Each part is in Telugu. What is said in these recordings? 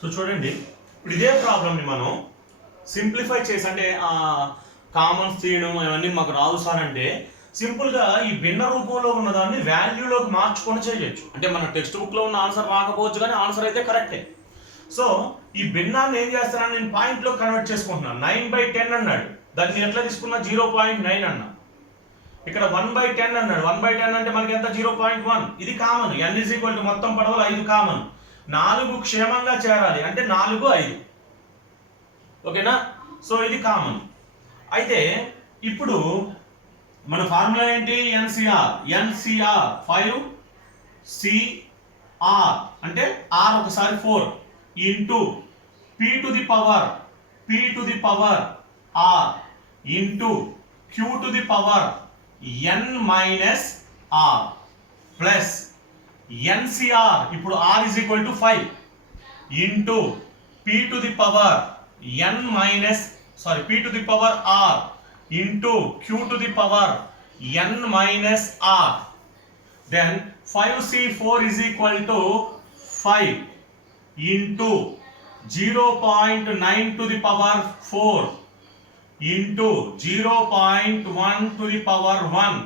సో చూడండి, ఇప్పుడు ఇదే ప్రాబ్లమ్ని మనం సింప్లిఫై చేసి, అంటే కామన్స్ తీయడం అవన్నీ మాకు రావు సార్ అంటే సింపుల్గా ఈ భిన్న రూపంలో ఉన్నదాన్ని వాల్యూలోకి మార్చుకొని చేయొచ్చు. అంటే మన టెక్స్ట్ బుక్లో ఉన్న ఆన్సర్ రాకపోవచ్చు, కానీ ఆన్సర్ అయితే కరెక్టే. సో ఈ భిన్నాన్ని ఏం చేస్తానని నేను పాయింట్లో కన్వర్ట్ చేసుకుంటున్నాను. 9/10 అన్నాడు, దాన్ని ఎట్లా తీసుకున్నా 0.9 అన్నా. ఇక్కడ 1/10 అన్నాడు, 1/10 అంటే మనకి ఎంత 0.1. ఇది కామన్. n మొత్తం పడవలు 5 కామన్. 4 క్షేమంగా చేరాలి అంటే 4, 5. ఓకేనా? సో ఇది కామన్. అయితే ఇప్పుడు మన ఫార్ములా ఏంటి? ఎన్సిఆర్. 5CR అంటే R ఒకసారి 4 into P to the power R into Q to the power N minus R plus NCR. ఇప్పుడు R is equal to 5 into P to the power P to the power R into Q to the power N minus R. Then 5C4 is equal to 5 into 0.9 to the power 4 into 0.1 to the power 1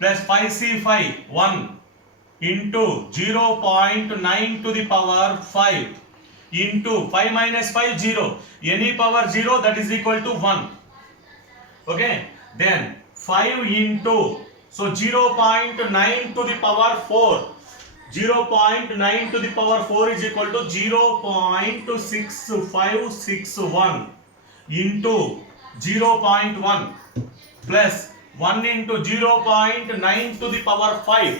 plus 5C5 1 into 0.9 to the power 5 into 5 minus 5 0, any power 0, that is equal to 1. Okay, then 5 into, so 0.9 to the power 4, 0.9 to the power 4 is equal to 0.6561 into 0.1 plus 1 into 0.9 to the power 5.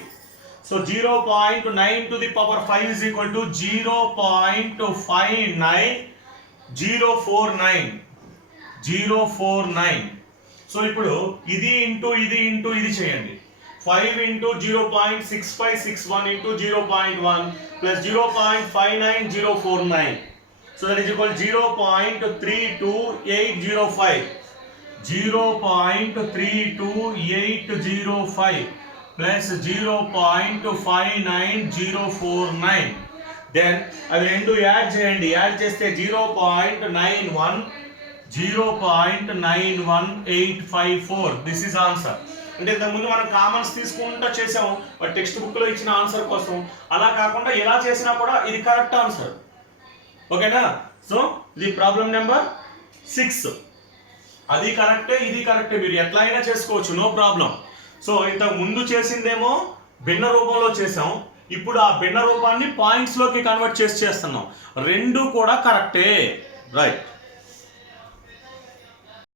So 0.9 to the power 5 is equal to 0.59049. So ఇప్పుడు ఇది ఇంటూ ఇది చేయండి. 5 into 0.6561 into 0.1 plus 0.59049. So that is equal to 0.32805. 0.32805 plus 0.59049. then అవి రెండు యాడ్ చేయండి. యాడ్ చేస్తే 0.91854. This is answer. అంటే ఇంతకుముందు మనం కామన్స్ తీసుకుంటూ చేసాము బట్ టెక్స్ట్ బుక్లో ఇచ్చిన ఆన్సర్ కోసం. అలా కాకుండా ఎలా చేసినా కూడా ఇది కరెక్ట్ ఆన్సర్. ఓకేనా? సో ఇది ప్రాబ్లం నెంబర్ 6. అది కరెక్టే, ఇది కరెక్టే, మీరు ఎట్లా అయినా చేసుకోవచ్చు, నో ప్రాబ్లం. సో ఇంతకు ముందు చేసిందేమో భిన్న రూపంలో చేసాం, ఇప్పుడు ఆ భిన్న రూపాన్ని పాయింట్స్లోకి కన్వర్ట్ చేస్తున్నాం. రెండు కూడా కరెక్టే. రైట్.